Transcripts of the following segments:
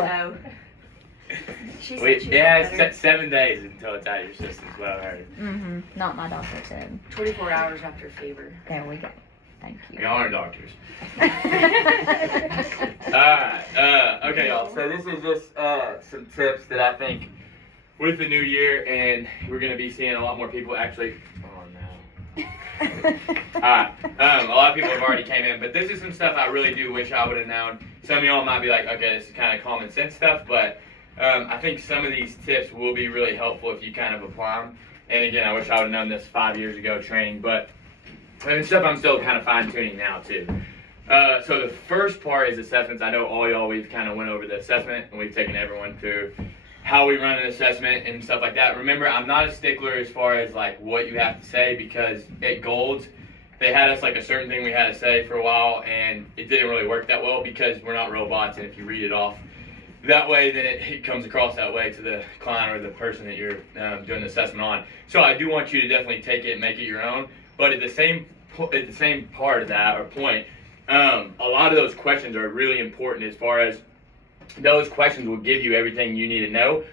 Oh. She said she Yeah, felt better. it's 7 days until it's out of your system, is what I heard. Not my doctor said. 24 hours after fever. There we go. Thank you. Y'all aren't doctors. Alright, okay, y'all. So this is just some tips that I think with the new year, and we're going to be seeing a lot more people actually. Oh, no. Alright, a lot of people have already came in, but this is some stuff I really do wish I would have known. Some of y'all might be like, okay, this is kind of common sense stuff, but I think some of these tips will be really helpful if you kind of apply them. And again, I wish I would have known this 5 years ago training, but and stuff I'm still kind of fine-tuning now too. So the first part is assessments. I know all y'all, we've kind of went over the assessment, and we've taken everyone through how we run an assessment and stuff like that. Remember, I'm not a stickler as far as like what you have to say, because at Golds, they had us like a certain thing we had to say for a while, and it didn't really work that well because we're not robots, and if you read it off that way, then it comes across that way to the client or the person that you're doing the assessment on. So I do want you to definitely take it and make it your own, but at the same part of that or point, a lot of those questions are really important, as far as those questions will give you everything you need to know.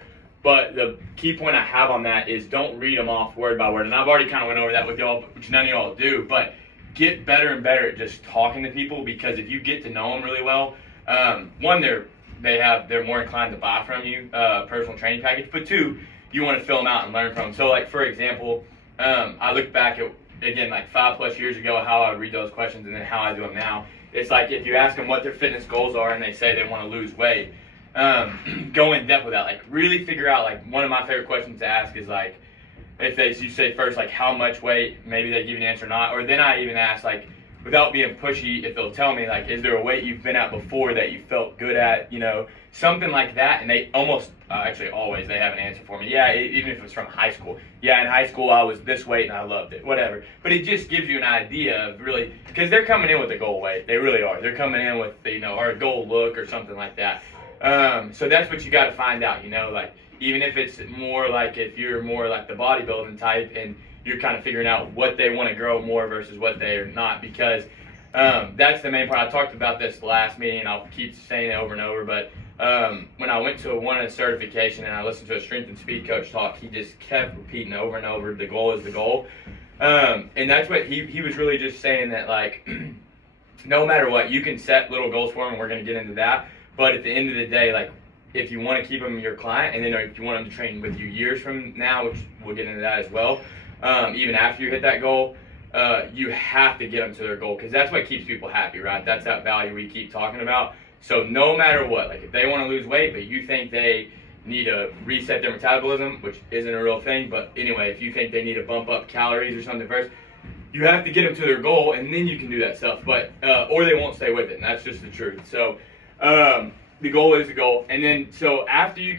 But the key point I have on that is don't read them off word by word. And I've already kind of went over that with y'all, which none of y'all do, but get better and better at just talking to people, because if you get to know them really well, one, they're more inclined to buy from you a personal training package, but two, you want to fill them out and learn from them. So like, for example, I look back at, again, like 5+ years ago, how I would read those questions and then how I do them now. It's like, if you ask them what their fitness goals are and they say they want to lose weight, go in depth with that. Like, really figure out, like, one of my favorite questions to ask is like, if you say first, like, how much weight, maybe they give you an answer or not. Or then I even ask, like, without being pushy, if they'll tell me, like, is there a weight you've been at before that you felt good at, something like that. And they almost, actually always, they have an answer for me. Yeah, even if it's from high school. Yeah, in high school I was this weight and I loved it, whatever. But it just gives you an idea of really, because they're coming in with a goal weight. They really are. They're coming in with, or a goal look or something like that. So that's what you got to find out, like, even if it's more like, if you're more like the bodybuilding type and you're kind of figuring out what they want to grow more versus what they're not, because that's the main part. I talked about this last meeting, and I'll keep saying it over and over, but when I went to one of the certification and I listened to a strength and speed coach talk, he just kept repeating over and over, the goal is the goal. And that's what he was really just saying, that like, no matter what, you can set little goals for them, and we're going to get into that. But at the end of the day, like, if you want to keep them your client, and then if you want them to train with you years from now, which we'll get into that as well, even after you hit that goal, you have to get them to their goal, because that's what keeps people happy, right? That's that value we keep talking about. So no matter what, like, if they want to lose weight, but you think they need to reset their metabolism, which isn't a real thing, but anyway, if you think they need to bump up calories or something first, you have to get them to their goal, and then you can do that stuff. But or they won't stay with it, and that's just the truth. So the goal is the goal. And then, so after you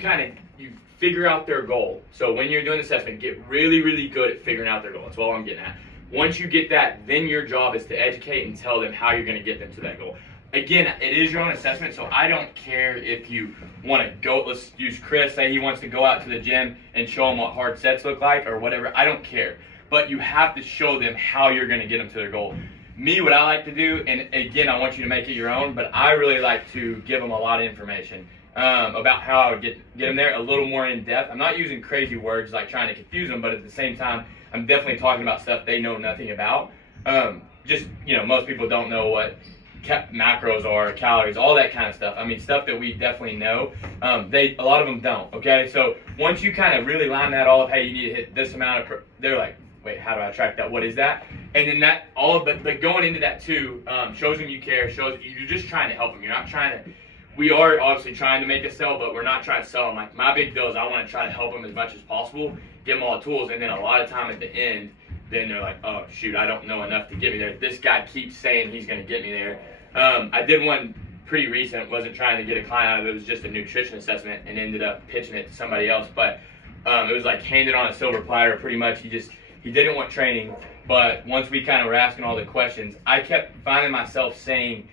figure out their goal, so when you're doing assessment, get really, really good at figuring out their goal. That's all I'm getting at. Once you get that, then your job is to educate and tell them how you're going to get them to that goal. Again, it is your own assessment, so I don't care if you want to go, let's use Chris, say he wants to go out to the gym and show them what hard sets look like or whatever. I don't care. But you have to show them how you're going to get them to their goal. Me, what I like to do, and again, I want you to make it your own, but I really like to give them a lot of information about how I would get them there, a little more in depth. I'm not using crazy words like trying to confuse them, but at the same time, I'm definitely talking about stuff they know nothing about. Most people don't know what macros are, calories, all that kind of stuff. I mean, stuff that we definitely know. A lot of them don't, okay? So once you kind of really line that all up, hey, you need to hit this amount of, they're like, wait, how do I track that? What is that? And then that, but going into that too, shows them you care, shows you're just trying to help them. You're not trying to, we are obviously trying to make a sell, but we're not trying to sell them. Like, my big deal is I want to try to help them as much as possible, give them all the tools, and then a lot of time at the end, then they're like, oh shoot, I don't know enough to get me there. This guy keeps saying he's going to get me there. I did one pretty recent, wasn't trying to get a client out of it, it was just a nutrition assessment, and ended up pitching it to somebody else, but it was like handed on a silver platter pretty much. He didn't want training, but once we kind of were asking all the questions, I kept finding myself saying,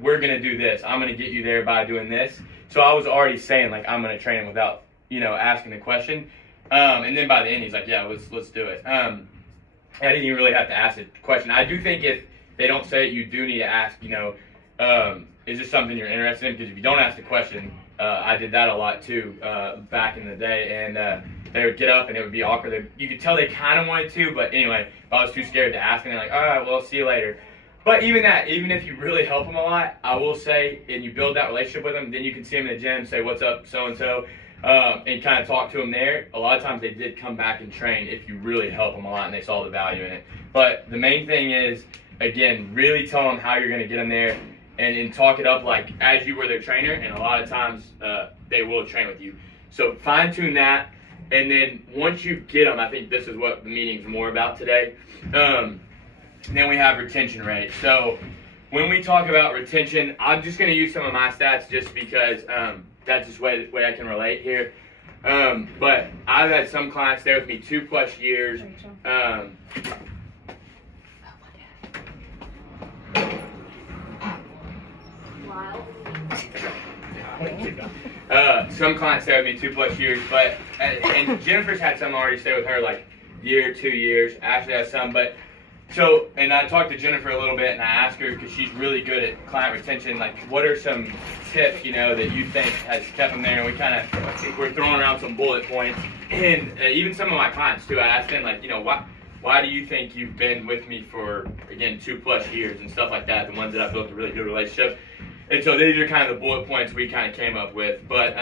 we're going to do this. I'm going to get you there by doing this. So I was already saying, like, I'm going to train him without, asking the question. And then by the end, he's like, yeah, let's do it. I didn't even really have to ask the question. I do think if they don't say it, you do need to ask, is this something you're interested in? Because if you don't ask the question, I did that a lot too back in the day, and they would get up and it would be awkward. You could tell they kind of wanted to, but anyway, if I was too scared to ask, and they're like, all right, well, see you later. But even if you really help them a lot, I will say, and you build that relationship with them, then you can see them in the gym, say, what's up, so-and-so, and kind of talk to them there. A lot of times they did come back and train if you really help them a lot and they saw the value in it. But the main thing is, again, really tell them how you're going to get them there, and talk it up like as you were their trainer, and a lot of times they will train with you. So fine-tune that, and then once you get them, I think this is what the meeting's more about today, then we have retention rate. So when we talk about retention, I'm just going to use some of my stats just because that's just the way I can relate here. But I've had some clients stay with me 2+ years. Some clients stay with me 2+ years, but and Jennifer's had some already stay with her like year, 2 years. Ashley has some, but so, and I talked to Jennifer a little bit, and I asked her, because she's really good at client retention, like what are some tips, that you think has kept them there? And we're throwing around some bullet points, and even some of my clients too. I asked them like, why do you think you've been with me for, again, 2+ years and stuff like that? The ones that I built a really good relationship. And so these are kind of the bullet points we kind of came up with. But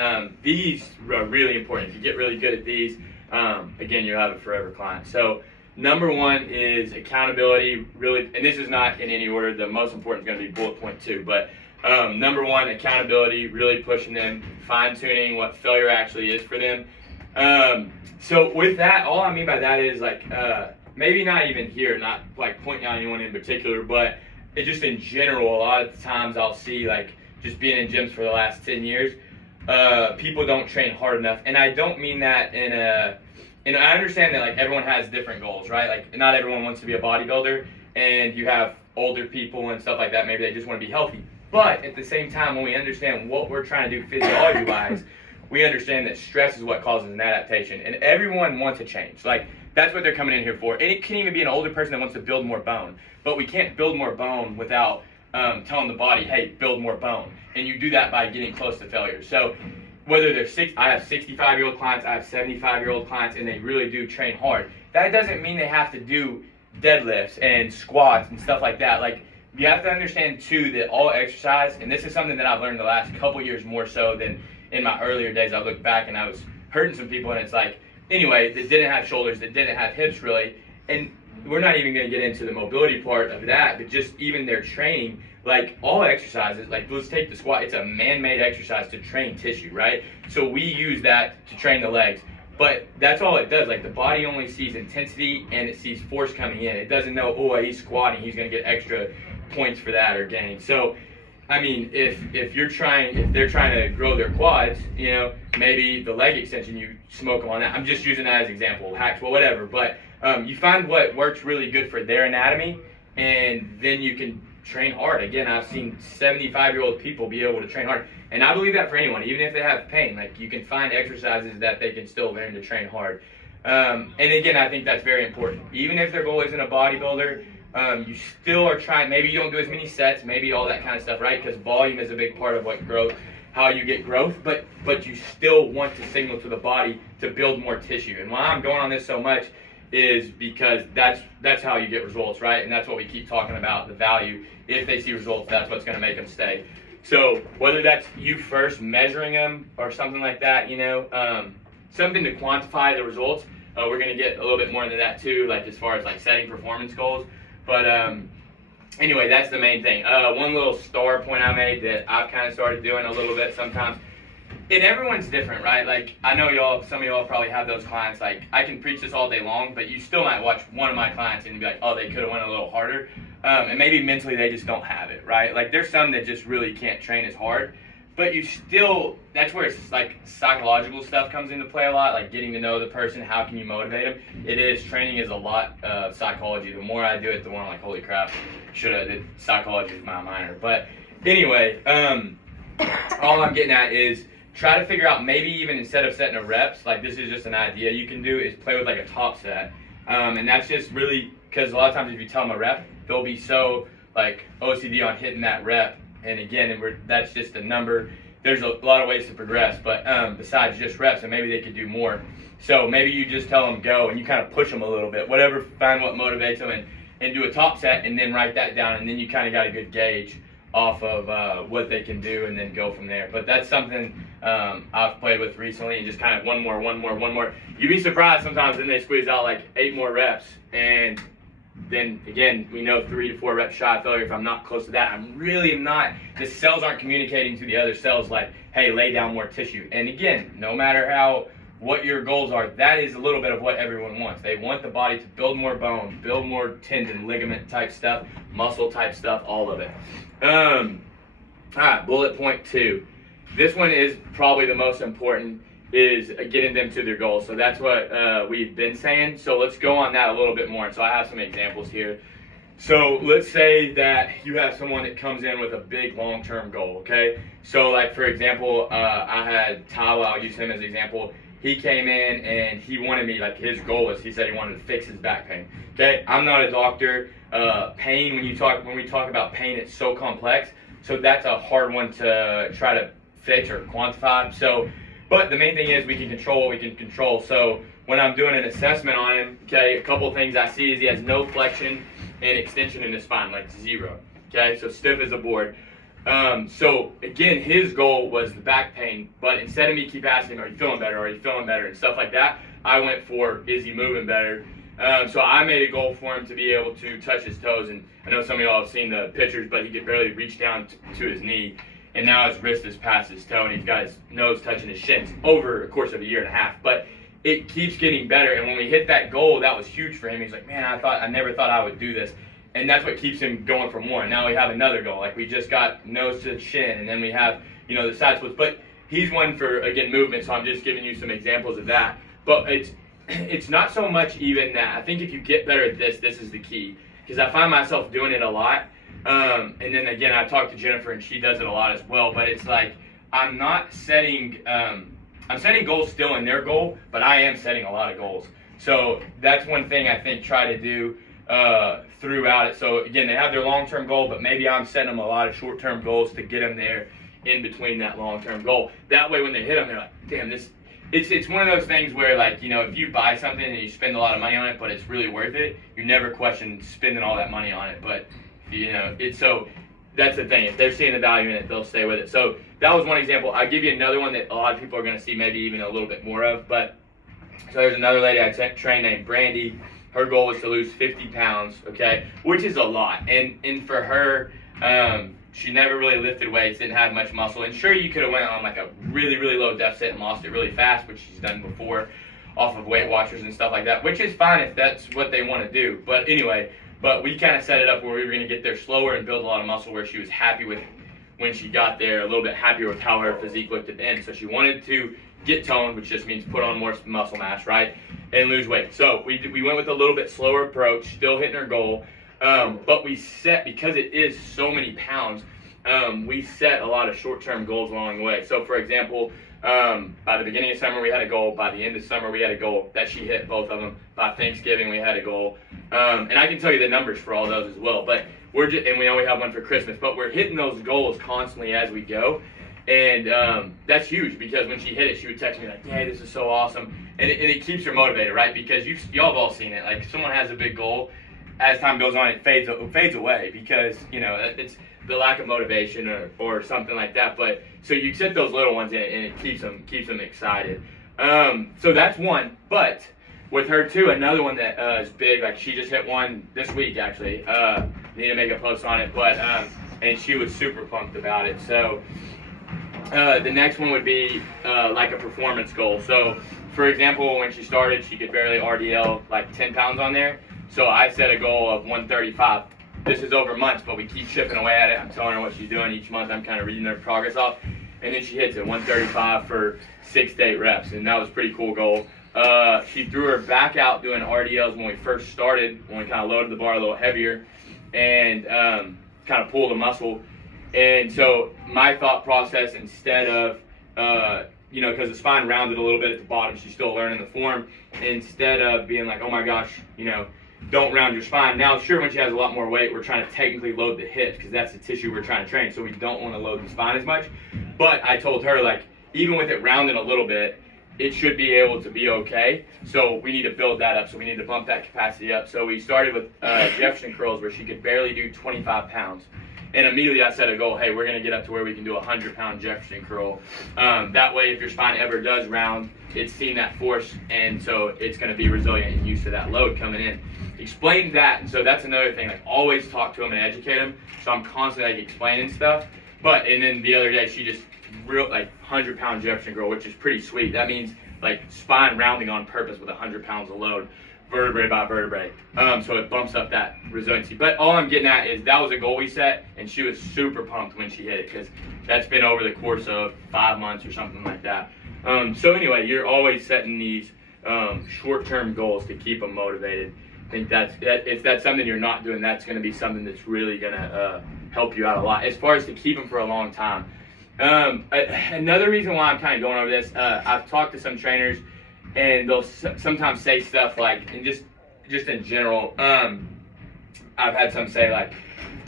these are really important. If you get really good at these, again, you'll have a forever client. So number 1 is accountability, really, and this is not in any order. The most important is going to be bullet point 2. But number 1, accountability, really pushing them, fine-tuning what failure actually is for them. So with that, all I mean by that is like maybe not even here, not like pointing out anyone in particular, but it just in general, a lot of the times I'll see, like, just being in gyms for the last 10 years, people don't train hard enough. And I don't mean that and I understand that, like, everyone has different goals, right? Like, not everyone wants to be a bodybuilder, and you have older people and stuff like that. Maybe they just want to be healthy. But at the same time, when we understand what we're trying to do physiology-wise, we understand that stress is what causes an adaptation. And everyone wants a change. Like, that's what they're coming in here for. And it can even be an older person that wants to build more bone. But we can't build more bone without telling the body, hey, build more bone. And you do that by getting close to failure. So whether they're I have 65-year-old clients, I have 75-year-old clients, and they really do train hard. That doesn't mean they have to do deadlifts and squats and stuff like that. Like, you have to understand too that all exercise, and this is something that I've learned the last couple years more so than in my earlier days. I look back and I was hurting some people, and it's like, anyway, that didn't have shoulders, that didn't have hips really, and we're not even going to get into the mobility part of that, but just even their training, like all exercises, like let's take the squat, it's a man-made exercise to train tissue, right? So we use that to train the legs, but that's all it does. Like, the body only sees intensity and it sees force coming in. It doesn't know, oh, he's squatting, he's going to get extra points for that or gain. So I mean, if they're trying to grow their quads, maybe the leg extension, you smoke them on that. I'm just using that as an example, hacks, well, whatever. But you find what works really good for their anatomy, and then you can train hard. Again, I've seen 75-year-old people be able to train hard. And I believe that for anyone, even if they have pain, like, you can find exercises that they can still learn to train hard. And again, I think that's very important. Even if their goal isn't a bodybuilder, you still are trying, maybe you don't do as many sets, maybe all that kind of stuff, right? Because volume is a big part of what growth, how you get growth, but you still want to signal to the body to build more tissue. And why I'm going on this so much is because that's how you get results, right? And that's what we keep talking about, the value. If they see results, that's what's going to make them stay. So whether that's you first measuring them or something like that, something to quantify the results. We're going to get a little bit more into that too, like as far as like setting performance goals. But anyway, that's the main thing. One little star point I made that I've kind of started doing a little bit sometimes, and everyone's different, right? Like, I know some of y'all probably have those clients, like, I can preach this all day long, but you still might watch one of my clients and be like, oh, they could have went a little harder. And maybe mentally they just don't have it, right? Like, there's some that just really can't train as hard, but you still, that's where it's like psychological stuff comes into play a lot, like getting to know the person, how can you motivate them? It is, training is a lot of psychology. The more I do it, the more I'm like, holy crap, psychology is my minor. But anyway, all I'm getting at is try to figure out, maybe even instead of setting a reps, like this is just an idea you can do, is play with like a top set. And that's just really, because a lot of times if you tell them a rep, they'll be so like OCD on hitting that rep. And again, that's just a number. there's a lot of ways to progress, but besides just reps, and maybe they could do more. So maybe you just tell them go, and you kind of push them a little bit, whatever, find what motivates them, and do a top set, and then write that down, and then you kind of got a good gauge off of what they can do, and then go from there. But that's something I've played with recently, and just kind of one more. You'd be surprised sometimes then they squeeze out like 8 more reps, and then again, we know 3 to 4 reps shy of failure. If I'm not close to that, I'm really not. The cells aren't communicating to the other cells like, hey, lay down more tissue. And again, no matter what your goals are, that is a little bit of what everyone wants. They want the body to build more bone, build more tendon, ligament type stuff, muscle type stuff, all of it. All right, bullet point 2. This one is probably the most important, is getting them to their goals. So that's what we've been saying. So let's go on that a little bit more. And so I have some examples here. So let's say that you have someone that comes in with a big long-term goal, okay? So like, for example, I had Tyler, I'll use him as an example. He came in and he wanted me, like his goal was, he said he wanted to fix his back pain, okay? I'm not a doctor. Pain, when we talk about pain, it's so complex. So that's a hard one to try to fix or quantify. So, but the main thing is we can control what we can control. So when I'm doing an assessment on him, okay, a couple of things I see is he has no flexion and extension in his spine, like 0. Okay, so stiff as a board. So again, his goal was the back pain, but instead of me keep asking, are you feeling better? Are you feeling better? And stuff like that, I went for, is he moving better? So I made a goal for him to be able to touch his toes, and I know some of y'all have seen the pictures, but he could barely reach down to his knee, and now his wrist is past his toe, and he's got his nose touching his shins over a course of a year and a half. But it keeps getting better, and when we hit that goal, that was huge for him. He's like, man, I never thought I would do this. And that's what keeps him going for more. Now we have another goal. Like we just got nose to chin, and then we have, the side splits. But he's one for, again, movement, so I'm just giving you some examples of that. But it's not so much even that. I think if you get better at this is the key. Because I find myself doing it a lot. And then again, I talked to Jennifer, and she does it a lot as well. But it's like, I'm not setting, I'm setting goals still in their goal, but I am setting a lot of goals. So that's one thing I think try to do throughout it. So again, they have their long-term goal, but maybe I'm setting them a lot of short-term goals to get them there in between that long-term goal. That way when they hit them, they're like, damn, it's one of those things where, like, if you buy something and you spend a lot of money on it, but it's really worth it, you never question spending all that money on it. But so that's the thing. If they're seeing the value in it, they'll stay with it. So that was one example. I'll give you another one that a lot of people are going to see maybe even a little bit more of. But so there's another lady I trained named Brandy. Her goal was to lose 50 pounds, okay, which is a lot. And for her, she never really lifted weights, didn't have much muscle. And sure, you could have went on like a really, really low deficit and lost it really fast, which she's done before off of Weight Watchers and stuff like that, which is fine if that's what they want to do. But anyway, we kind of set it up where we were going to get there slower and build a lot of muscle where she was happy with when she got there, a little bit happier with how her physique looked at the end. So she wanted to get toned, which just means put on more muscle mass, right, and lose weight. So we went with a little bit slower approach, still hitting our goal, but we set, because it is so many pounds, we set a lot of short-term goals along the way. So for example, by the beginning of summer we had a goal, by the end of summer we had a goal, that she hit both of them. By Thanksgiving we had a goal, and I can tell you the numbers for all those as well, but and we only have one for Christmas, but we're hitting those goals constantly as we go. And that's huge, because when she hit it, she would text me like, hey, this is so awesome. And it keeps her motivated, right? Because y'all have all seen it. Like, if someone has a big goal, as time goes on, it fades away because, it's the lack of motivation or something like that. But so you set those little ones in, and it keeps them excited. So that's one. But with her too, another one that is big, like she just hit one this week actually. Need to make a post on it, but and she was super pumped about it. So the next one would be like a performance goal. So for example, when she started, she could barely RDL like 10 pounds on there. So I set a goal of 135. This is over months, but we keep chipping away at it. I'm telling her what she's doing each month. I'm kind of reading her progress off. And then she hits it, 135 for 6 to 8 reps. And that was a pretty cool goal. She threw her back out doing RDLs when we first started, when we kind of loaded the bar a little heavier and kind of pulled a muscle. And so my thought process, instead of, because the spine rounded a little bit at the bottom, she's still learning the form, instead of being like, oh my gosh, don't round your spine. Now, sure, when she has a lot more weight, we're trying to technically load the hips because that's the tissue we're trying to train, so we don't want to load the spine as much. But I told her, like, even with it rounding a little bit, it should be able to be okay. So we need to build that up. So we need to bump that capacity up. So we started with Jefferson curls where she could barely do 25 pounds. And immediately I set a goal, hey, we're going to get up to where we can do a 100-pound Jefferson curl. That way, if your spine ever does round, it's seen that force, and so it's going to be resilient and used to that load coming in. Explain that, and so that's another thing. Like, always talk to them and educate them. So I'm constantly like explaining stuff. And then the other day, she just real like 100-pound Jefferson curl, which is pretty sweet. That means like spine rounding on purpose with 100 pounds of load, vertebrae by vertebrae. So it bumps up that resiliency. But all I'm getting at is that was a goal we set, and she was super pumped when she hit it because that's been over the course of 5 months or something like that. So anyway, you're always setting these short-term goals to keep them motivated. I think if that's something you're not doing, that's going to be something that's really going to help you out a lot. As far as to keep them for a long time. Another reason why I'm kind of going over this, I've talked to some trainers, and they'll sometimes say stuff like, and just in general, I've had some say like,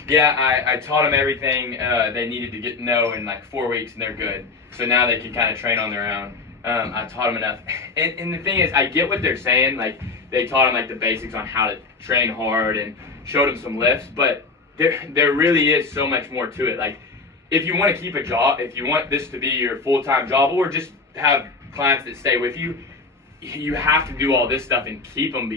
yeah, I taught them everything they needed to know in like 4 weeks, and they're good. So now they can kind of train on their own. I taught them enough. And the thing is, I get what they're saying. Like, they taught them like the basics on how to train hard and showed them some lifts, but there really is so much more to it. Like, if you want to keep a job, if you want this to be your full-time job, or just have clients that stay with you, you have to do all this stuff and keep them.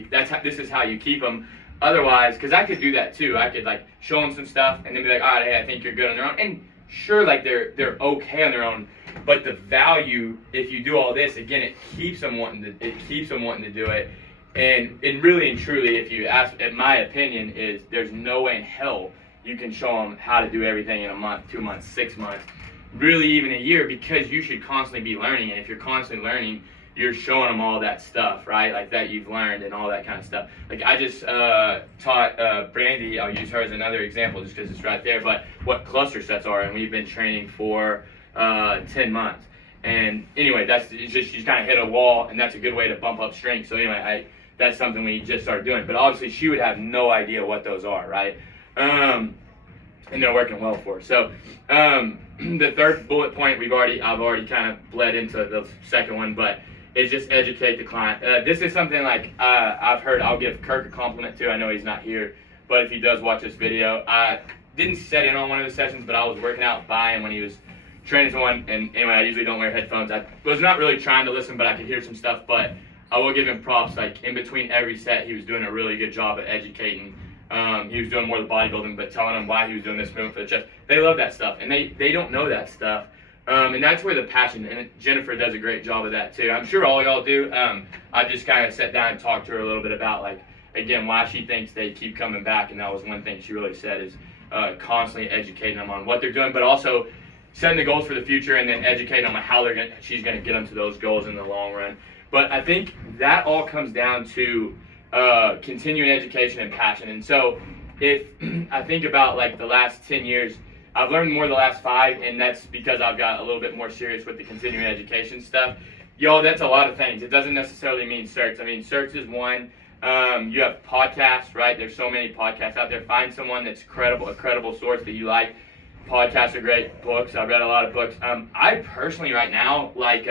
This is how you keep them. Otherwise, because I could do that too. I could like show them some stuff and then be like, all right, hey, I think you're good on their own. And sure, like they're okay on their own. But the value, if you do all this, again, it keeps them wanting to do it. And really and truly, if you ask, in my opinion, is there's no way in hell you can show them how to do everything in a month, 2 months, 6 months, really even a year, because you should constantly be learning. And if you're constantly learning, you're showing them all that stuff, right? Like that you've learned and all that kind of stuff. Like I just taught Brandy, I'll use her as another example just because it's right there, but what cluster sets are, and we've been training for 10 months. And anyway, she's kind of hit a wall, and that's a good way to bump up strength. So anyway, that's something we just started doing. But obviously, she would have no idea what those are, right? And they're working well for her. So the third bullet point, I've already kind of bled into the second one, but is just educate the client. This is something like I've heard. I'll give Kirk a compliment too. I know he's not here, but if he does watch this video, I didn't set in on one of the sessions, but I was working out by him when he was training someone. And anyway, I usually don't wear headphones. I was not really trying to listen, but I could hear some stuff. But I will give him props. Like in between every set, he was doing a really good job at educating. He was doing more of the bodybuilding, but telling them why he was doing this movement for the chest. They love that stuff, and they don't know that stuff. And that's where the passion, and Jennifer does a great job of that too. I'm sure all y'all do. I just kind of sat down and talked to her a little bit about, like, again, why she thinks they keep coming back. And that was one thing she really said is constantly educating them on what they're doing, but also setting the goals for the future and then educating them on how she's going to get them to those goals in the long run. But I think that all comes down to continuing education and passion. And so if I think about like the last 10 years, I've learned more the last 5, and that's because I've got a little bit more serious with the continuing education stuff. Y'all, that's a lot of things. It doesn't necessarily mean certs. I mean, certs is one. You have podcasts, right? There's so many podcasts out there. Find someone that's a credible source that you like. Podcasts are great. Books, I've read a lot of books. I personally right now, like,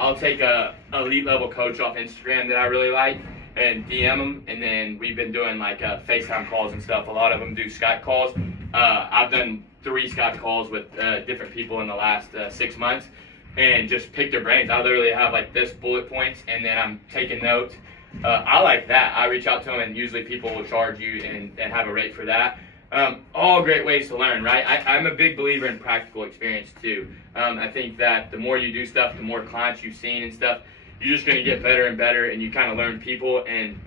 I'll take a elite level coach off Instagram that I really like and DM them, and then we've been doing like FaceTime calls and stuff. A lot of them do Skype calls. I've done 3 Skype calls with different people in the last 6 months, and just pick their brains. I literally have like this bullet points, and then I'm taking notes. I like that. I reach out to them, and usually people will charge you and have a rate for that. All great ways to learn, right? I'm a big believer in practical experience too. I think that the more you do stuff, the more clients you've seen and stuff, you're just going to get better and better, and you kind of learn people. And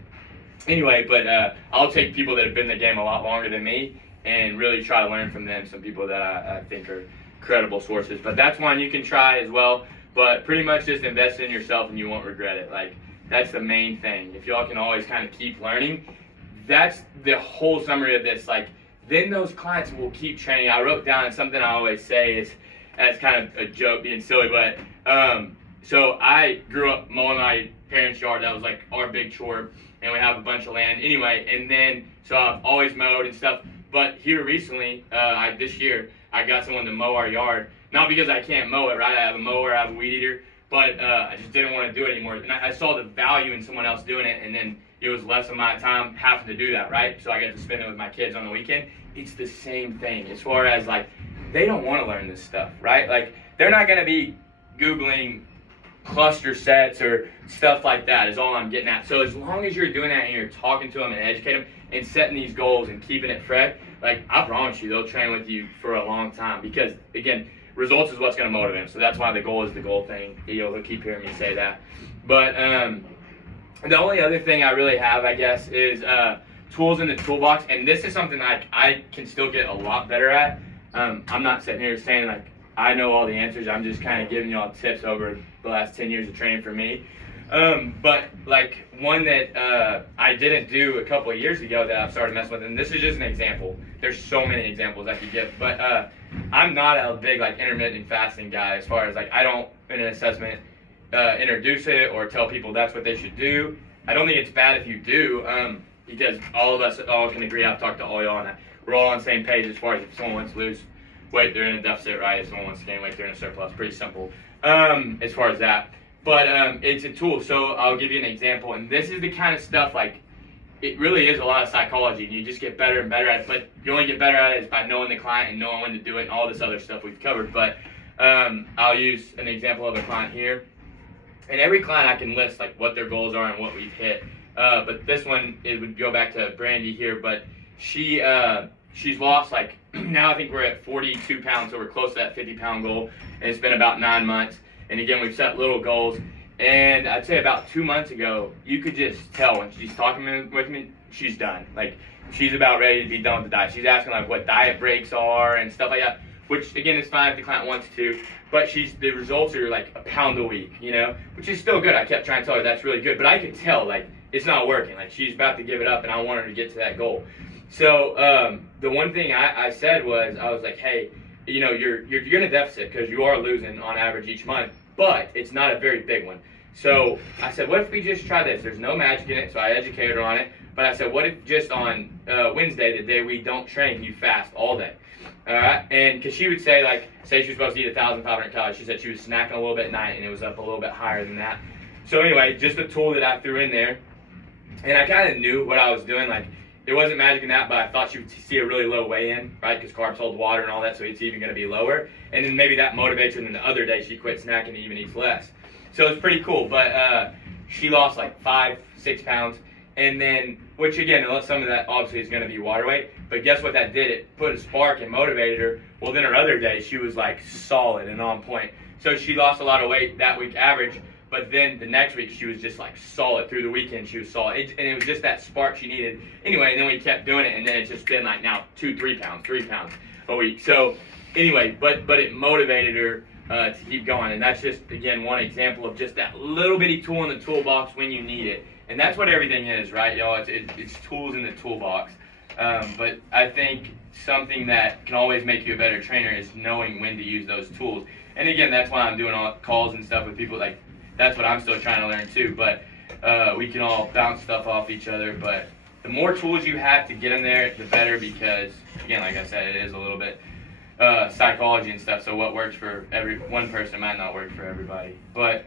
anyway, but I'll take people that have been in the game a lot longer than me and really try to learn from them, some people that I think are credible sources. But that's one you can try as well. But pretty much just invest in yourself and you won't regret it. Like, that's the main thing. If y'all can always kind of keep learning, that's the whole summary of this. Like, then those clients will keep training. I wrote down, and something I always say is, as kind of a joke, being silly, but so I grew up mowing my parents' yard. That was like our big chore, and we have a bunch of land anyway. And then, so I've always mowed and stuff. But here recently, this year, I got someone to mow our yard, Not because I can't mow it, right? I have a mower, I have a weed eater, but I just didn't want to do it anymore. And I saw the value in someone else doing it, and then it was less of my time having to do that, right? So I got to spend it with my kids on the weekend. It's the same thing as far as like, they don't want to learn this stuff, right? Like, they're not going to be Googling cluster sets or stuff like that is all I'm getting at. So as long as you're doing that and you're talking to them and educating them and setting these goals and keeping it fresh, like, I promise you, they'll train with you for a long time because, again, results is what's going to motivate them. So that's why the goal is the goal thing. You'll keep hearing me say that. But the only other thing I really have, I guess, is tools in the toolbox. And this is something I can still get a lot better at. I'm not sitting here saying, like, I know all the answers. I'm just kind of giving y'all tips over the last 10 years of training for me. But like one that I didn't do a couple of years ago that I've started messing with, and this is just an example. There's so many examples I could give, but I'm not a big like intermittent fasting guy as far as like I don't in an assessment introduce it or tell people that's what they should do. I don't think it's bad if you do because all of us all can agree. I've talked to all y'all and we're all on the same page as far as if someone wants to lose weight, they're in a deficit, right? If someone wants to gain weight, they're in a surplus. Pretty simple as far as that. But it's a tool. So I'll give you an example. And this is the kind of stuff, like, it really is a lot of psychology. And you just get better and better at it. But you only get better at it is by knowing the client and knowing when to do it and all this other stuff we've covered. But I'll use an example of a client here. And every client I can list, like, what their goals are and what we've hit. But this one, it would go back to Brandy here. But she's lost, like, now I think we're at 42 pounds, so we're close to that 50-pound goal, and it's been about 9 months. And again, we've set little goals, and I'd say about 2 months ago, you could just tell when she's talking with me, she's done. Like, she's about ready to be done with the diet. She's asking, like, what diet breaks are and stuff like that, which, again, is fine if the client wants to, but the results are, like, a pound a week, you know, which is still good. I kept trying to tell her that's really good, but I could tell, like, it's not working. Like, she's about to give it up, and I want her to get to that goal. So the one thing I said was, I was like, hey, you know, you're in a deficit because you are losing on average each month, but it's not a very big one. So I said, what if we just try this? There's no magic in it, so I educated her on it. But I said, what if just on Wednesday, the day we don't train, you fast all day? All right? And because she would say, like, say she was supposed to eat 1,500 calories. She said she was snacking a little bit at night, and it was up a little bit higher than that. So anyway, just a tool that I threw in there. And I kind of knew what I was doing, like, it wasn't magic in that, but I thought she would see a really low weigh-in, right? Because carbs hold water and all that, so it's even going to be lower. And then maybe that motivates her, and then the other day she quit snacking and even eats less. So it's pretty cool. But she lost like 5-6 pounds. And then, which again, some of that obviously is going to be water weight. But guess what that did? It put a spark and motivated her. Well, then her other day, she was like solid and on point. So she lost a lot of weight that week average. But then the next week, she was just like solid. Through the weekend, she was solid. And it was just that spark she needed. Anyway, and then we kept doing it. And then it's just been like now 3 pounds a week. So anyway, but it motivated her to keep going. And that's just, again, one example of just that little bitty tool in the toolbox when you need it. And that's what everything is, right, y'all? It's tools in the toolbox. But I think something that can always make you a better trainer is knowing when to use those tools. And again, that's why I'm doing all calls and stuff with people like, that's what I'm still trying to learn too, but we can all bounce stuff off each other. But the more tools you have to get them there, the better, because again, like I said, it is a little bit psychology and stuff. So what works for one person might not work for everybody. But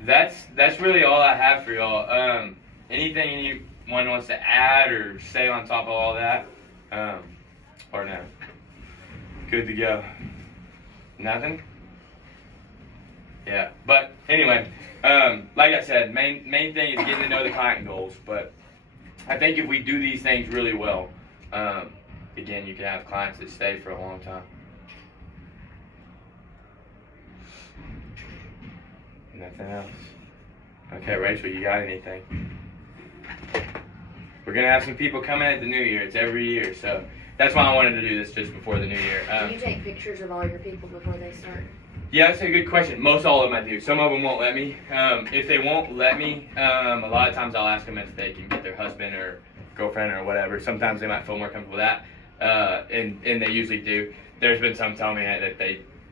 that's really all I have for y'all. Anything anyone wants to add or say on top of all that, or no? Good to go. Nothing. Yeah, but anyway, like I said, main thing is getting to know the client goals. But I think if we do these things really well, again, you can have clients that stay for a long time. Nothing else. Okay, Rachel, you got anything? We're gonna have some people come in at the new year. It's every year, so that's why I wanted to do this just before the new year. Do you take pictures of all your people before they start? Yeah, that's a good question. Most all of them I do. Some of them won't let me. If they won't let me, a lot of times I'll ask them if they can get their husband or girlfriend or whatever. Sometimes they might feel more comfortable with that, and they usually do. There's been some tell me that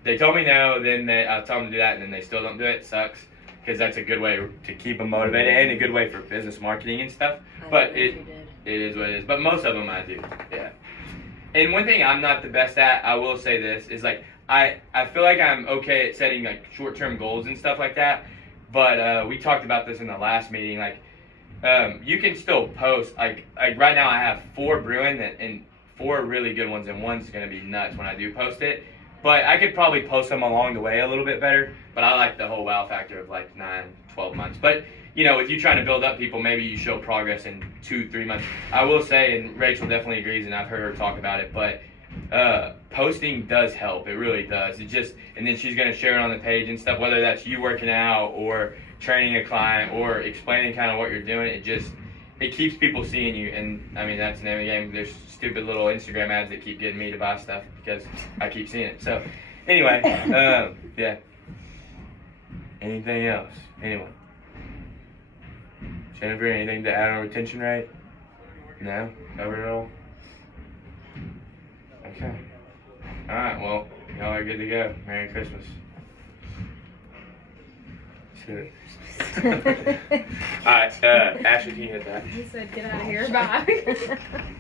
they told me no, then I'll tell them to do that, and then they still don't do it. It sucks, because that's a good way to keep them motivated and a good way for business marketing and stuff. But it is what it is. But most of them I do, yeah. And one thing I'm not the best at, I will say this, is like, I feel like I'm okay at setting like short-term goals and stuff like that. But we talked about this in the last meeting. Like, you can still post. Like right now, I have 4 brewing and 4 really good ones, and one's gonna be nuts when I do post it. But I could probably post them along the way a little bit better. But I like the whole wow factor of like 9, 12 months. But you know, with you trying to build up people, maybe you show progress in 2, 3 months. I will say, and Rachel definitely agrees, and I've heard her talk about it, but posting does help. It really does. It just, and then she's gonna share it on the page and stuff, whether that's you working out or training a client or explaining kind of what you're doing. It keeps people seeing you, and I mean that's the name of the game. There's stupid little Instagram ads that keep getting me to buy stuff because I keep seeing it. So anyway, yeah. Anything else? Anyone? Jennifer, anything to add on retention rate? No? Covered it all? Okay. Alright, well, y'all are good to go. Merry Christmas. Sure. Alright, Ashley, can you hit that? He said, get out of here. Bye.